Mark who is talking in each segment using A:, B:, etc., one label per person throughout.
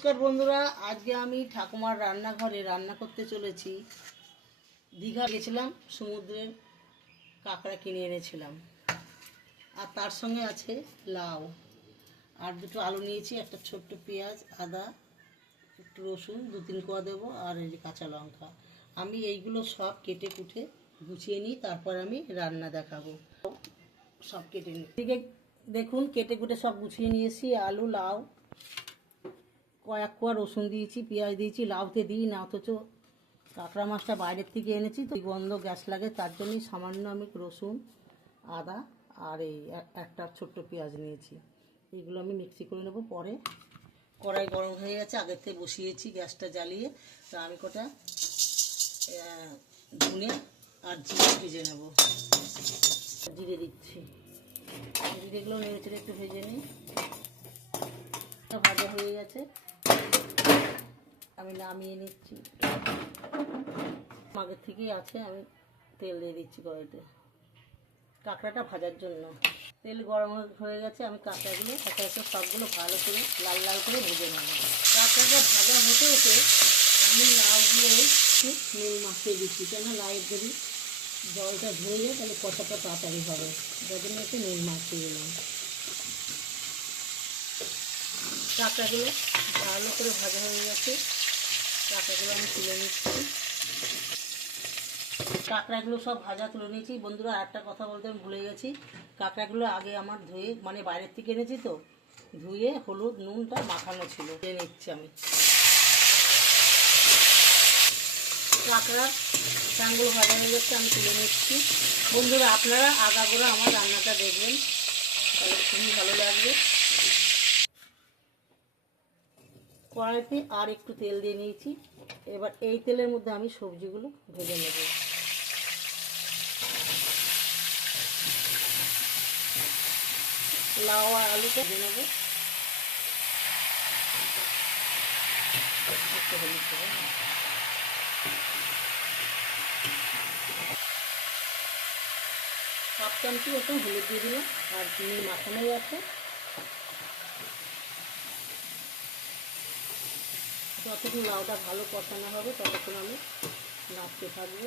A: নমস্কার বন্ধুরা, আজকে আমি ঠাকুমার রান্নাঘরে রান্না করতে চলেছি। দীঘা গেছিলাম, সমুদ্রের কাঁকড়া কিনে এনেছিলাম। আর তার সঙ্গে আছে লাউ। আর দুটো আলু নিয়েছি, একটা ছোট্ট পেঁয়াজ, আদা, একটু রসুন, দু তিন কোয়া দেবো, আর এই কাঁচা লঙ্কা। আমি এইগুলো সব কেটে কুটে গুছিয়ে নিই, তারপর আমি রান্না দেখাবো। সব কেটে নিই। দেখুন, কেটে কুটে সব গুছিয়ে নিয়েছি, আলু, লাউ। কয়েক কোয়া রসুন দিয়েছি, পেঁয়াজ দিয়েছি, লাউতে দিই না, অথচ কাঁকড়া মাছটা বাইরের থেকে এনেছি, তো গন্ধ গ্যাস লাগে, তার জন্যই সামান্য আমি রসুন, আদা আর এই এক- একটা ছোট্ট পেঁয়াজ নিয়েছি। এইগুলো আমি মিক্সি করে নেব, পরে কড়াই গরম হয়ে গেছে, আগের থেকে বসিয়েছি গ্যাসটা জ্বালিয়ে, তো আমি কটা ধুনে আর জিরে ভেজে নেব। জিরে দিচ্ছি। জিরেগুলো নেড়ে চেড়ে একটু ভেজে নিই। হয়ে গেছে। আমি নামিয়ে নিচ্ছি। আগের থেকেই আছে, আমি তেল দিয়ে দিচ্ছি কড়াইতে। কাঁকড়াটা ভাজার জন্য। তেল গরম হয়ে গেছে, আমি কাঁকড়াগুলো, একে একে সবগুলো ভালো করে লাল লাল করে ভেজে নেব। কাঁকড়াটা ভাজা হতে হতে আমি লাউগুলো একটু নুন মাখিয়ে দিচ্ছি। কেন লাউয়ের যদি জলটা ধরে যায়, তাহলে কষাটা তাড়াতাড়ি হবে। যার জন্য একটু নুন মাখিয়ে দিলাম। কাঁকড়াগুলো ভালো করে ভাজা হয়ে গেছে। কাঁকড়াগুলো আমি তুলে নিচ্ছি। কাঁকড়াগুলো সব ভাজা তুলে নিয়েছি। বন্ধুরা একটা কথা বলতে আমি ভুলে গেছি। কাঁকড়াগুলো আগে আমার ধুয়ে মানে বাইরের থেকে এনেছি তো, ধুয়ে হলুদ, নুনটা মাখানো ছিল। দিয়ে নিচ্ছি আমি। কাঁকড়া চাংগুলো ভাজা হয়ে যাচ্ছে আমি তুলে নিচ্ছি। বন্ধুরা, আপনারা আগাগোড়া আমার রান্নাটা দেখবেন। তাহলে খুবই ভালো লাগবে। কড়াইতে আর একটু তেল দিয়ে নিয়েছি। এবার এই তেলের মধ্যে আমি সবজিগুলো ভেজে নেব। লাউ আর আলুটা ভেজে নেব। হাফ চামচি মতন হলুদ দিয়ে দিলাম। আর চিনি মাখানোই আছে। যতক্ষণ লাউটা ভালো কষানো হবে ততক্ষণ আমি নাড়তে থাকব।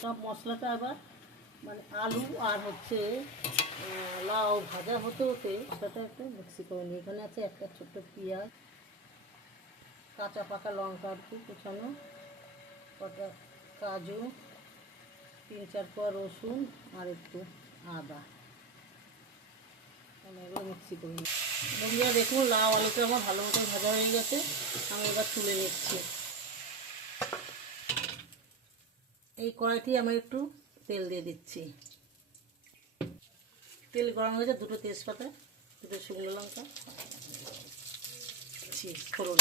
A: সব মশলাটা আবার মানে আলু আর হচ্ছে লাউ ভাজা হতে হতে মশলাটা একটু মিক্সি করে নিই। এখানে আছে একটা ছোট্ট পেঁয়াজ, কাঁচা পাকা লঙ্কা কি কুচানো, কটা কাজু, তিন চার কোয়া রসুন আর একটু আদা। আমি এগুলো মিক্সি করে নিই। বন্ধুরা, দেখুন, লাউ আলুটা আমার ভালো মতো ভাজা হয়ে গেছে। আমি এবার তুলে নিচ্ছি। এই কড়াইটি আমি একটু তেল দিয়ে দিচ্ছি। তেল গরম হয়েছে, দুটো তেজপাতা, দুটো শুকনো লঙ্কা ফোড়ন,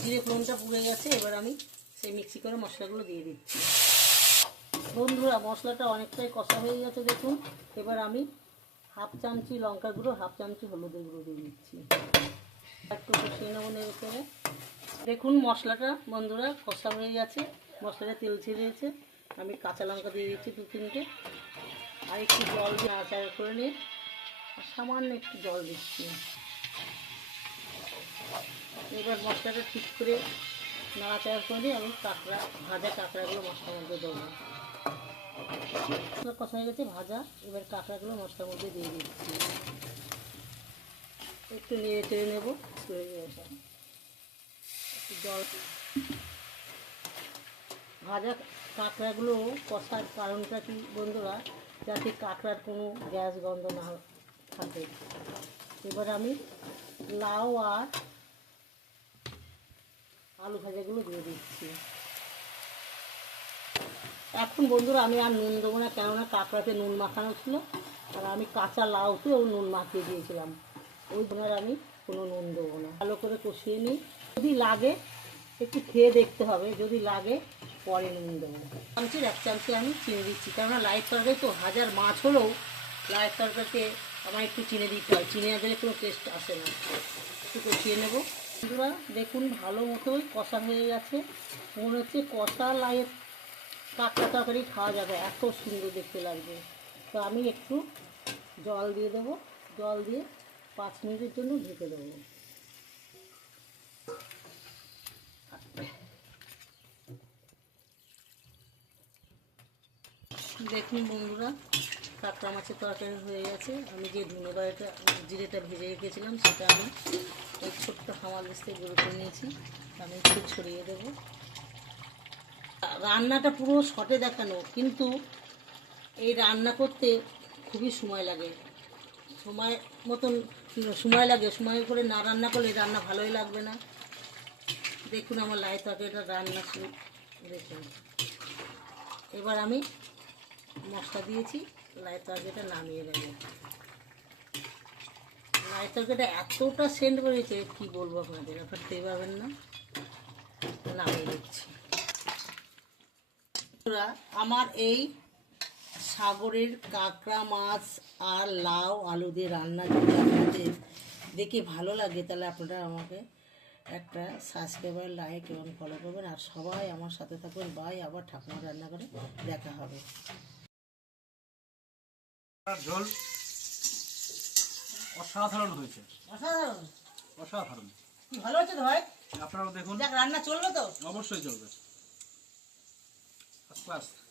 A: জিরে ফোড়নটা পুড়ে গেছে, এবার আমি সেই মিক্সি করে মশলাগুলো দিয়ে দিচ্ছি। বন্ধুরা, মশলাটা অনেকটাই কষা হয়ে গেছে, দেখুন। এবার আমি হাফ চামচি লঙ্কা গুঁড়ো, হাফ চামচি হলুদের গুঁড়ো দিয়ে দিচ্ছি। একটু কষিয়ে নেব নেড়ে দেখুন, মশলাটা বন্ধুরা কষা হয়ে গেছে। মশলাটা তেল ছেড়েছে আমি কাঁচা লঙ্কা দিয়ে দিচ্ছি দু তিনটে। আর একটু জল দিয়ে আচার করে নিয়ে আর সামান্য একটু জল দিচ্ছি। এবার মশলাটা ঠিক করে নাড়াচাড়া করে আমি কাঁকড়া, ভাজা কাঁকড়াগুলো মশলার মধ্যে দেবো। কষা হয়ে গেছে ভাজা, এবার কাঁকড়াগুলো মশলার মধ্যে দিয়ে দিচ্ছি। একটু নেড়ে চেড়ে নেব জল। ভাজা কাঁকড়াগুলো কষার কারণটা কি বন্ধুরা? যাতে কাঁকড়ার কোনো গ্যাস গন্ধ না থাকে। এবার আমি লাউ আর আলু ভাজাগুলো দিয়ে দিচ্ছি। এখন বন্ধুরা আমি আর নুন দেবো না, কেননা কাঁকড়াতে নুন মাখানো ছিল, আর আমি কাঁচা লাউতেও নুন মাখিয়ে দিয়েছিলাম। ওই জন্য আমি কোনো নুন দেবো না। ভালো করে কষিয়ে নিই। যদি লাগে, একটু খেয়ে দেখতে হবে, যদি লাগে, পরে নুন দেবো। চামচির এক চামচি আমি চিনি দিচ্ছি, কেননা লাইট তরকারি তো হাজার মাছ হলেও লাইট তরকারিতে আমার একটু চিনি দিতে হয়। চিনি দিলে কোনো টেস্ট আসে না। একটু কষিয়ে নেব। বন্ধুরা, দেখুন ভালো মতোই কষা হয়ে গেছে। মনে হচ্ছে কষা লাইয়ের কাকটা তাড়াতাড়ি খাওয়া যাবে, এত সুন্দর দেখতে লাগবে। তো আমি একটু জল দিয়ে দেবো, জল দিয়ে পাঁচ মিনিটের জন্য ঢেকে দেবো। দেখুন বন্ধুরা কাকটা মাছের তরকারি হয়ে গেছে। আমি যে ধুনো বাড়িটা, জিরেটা ভেজে রেখেছিলাম, সেটা আমি ওই ছোট্ট হামাল দিস্তে গুরুত্ব নিয়েছি। আমি একটু ছড়িয়ে দেবো। রান্নাটা পুরো শটে দেখানো, কিন্তু এই রান্না করতে খুবই সময় লাগে। সময় মতন, সময় লাগে, সময় করে না রান্না করলে রান্না ভালোই লাগবে না। দেখুন আমার লাই তরকারিটা রান্না শুরু দেখুন এবার আমি মশলা দিয়েছি, লাই তরকারিটা নামিয়ে দেবো লাই তরকারিটা এতটা সেন্ট করেছে কি বলব আপনাদের, আপনারা পারবেন না। নামিয়ে দিচ্ছি বন্ধুরা, আমার এই সাগরের কাঁকড়া মাছ আর লাউ আলু দিয়ে রান্না যদি আপনাদের দেখে ভালো লাগে তাহলে আপনারা আমাকে একটা সাবস্ক্রাইবার লাইক এবং ফলো করবেন। আর সবাই আমার সাথে থাকবেন বাই আবার ঠাকুমার রান্না করে দেখা হবে।
B: ঝোল অসাধারণ হয়েছে।
A: অসাধারণ?
B: অসাধারণ।
A: ভালো হচ্ছে তো ভাই?
B: আপনারাও দেখুন।
A: দেখ রান্না চলল তো।
B: অবশ্যই চলবে। first.